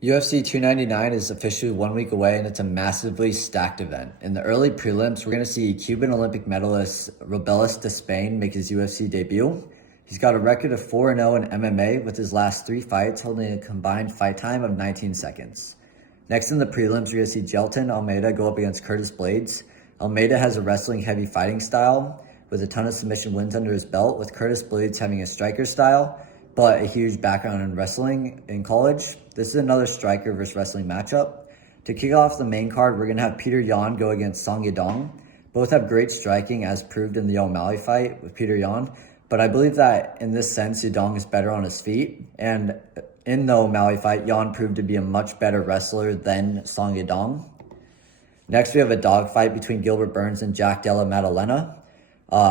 UFC 299 is officially 1 week away, and it's a massively stacked event. In the early prelims, we're going to see Cuban Olympic medalist Robelis de Spain make his UFC debut. He's got a record of 4-0 in MMA, with his last 3 fights holding a combined fight time of 19 seconds. Next in the prelims, we're going to see Gelton Almeida go up against Curtis Blades. Almeida has a wrestling-heavy fighting style with a ton of submission wins under his belt, with Curtis Blades having a striker style, but a huge background in wrestling in college. This is another striker versus wrestling matchup. To kick off the main card, we're going to have Peter Yan go against Song Yadong. Both have great striking, as proved in the O'Malley fight with Peter Yan, but I believe that in this sense, Yadong is better on his feet, and in the O'Malley fight, Yan proved to be a much better wrestler than Song Yadong. Next, we have a dogfight between Gilbert Burns and Jack Della Maddalena.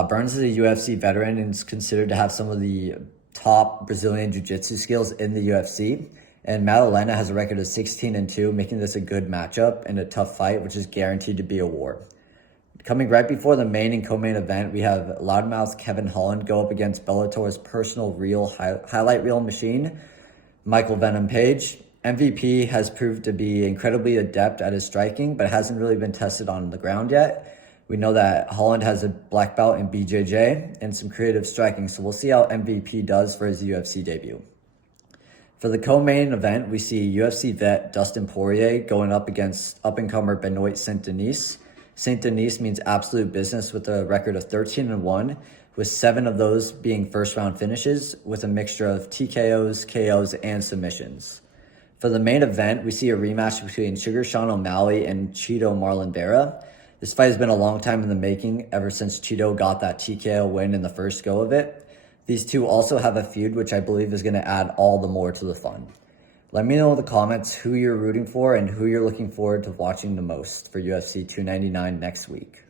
Burns is a UFC veteran and is considered to have some of the top Brazilian Jiu-Jitsu skills in the UFC. And Maddalena has a record of 16-2, making this a good matchup and a tough fight, which is guaranteed to be a war. Coming right before the main and co-main event, we have loudmouth Kevin Holland go up against Bellator's personal highlight reel machine, Michael Venom Page. MVP has proved to be incredibly adept at his striking, but hasn't really been tested on the ground yet. We know that Holland has a black belt in BJJ and some creative striking, so we'll see how MVP does for his UFC debut. For the co-main event, we see UFC vet Dustin Poirier going up against up-and-comer Benoit Saint-Denis. Saint-Denis means absolute business with a record of 13-1, with 7 of those being first-round finishes, with a mixture of TKOs, KOs, and submissions. For the main event, we see a rematch between Sugar Sean O'Malley and Cheeto Marlon Vera. This fight has been a long time in the making, ever since Cheeto got that TKO win in the first go of it. These two also have a feud, which I believe is going to add all the more to the fun. Let me know in the comments who you're rooting for and who you're looking forward to watching the most for UFC 299 next week.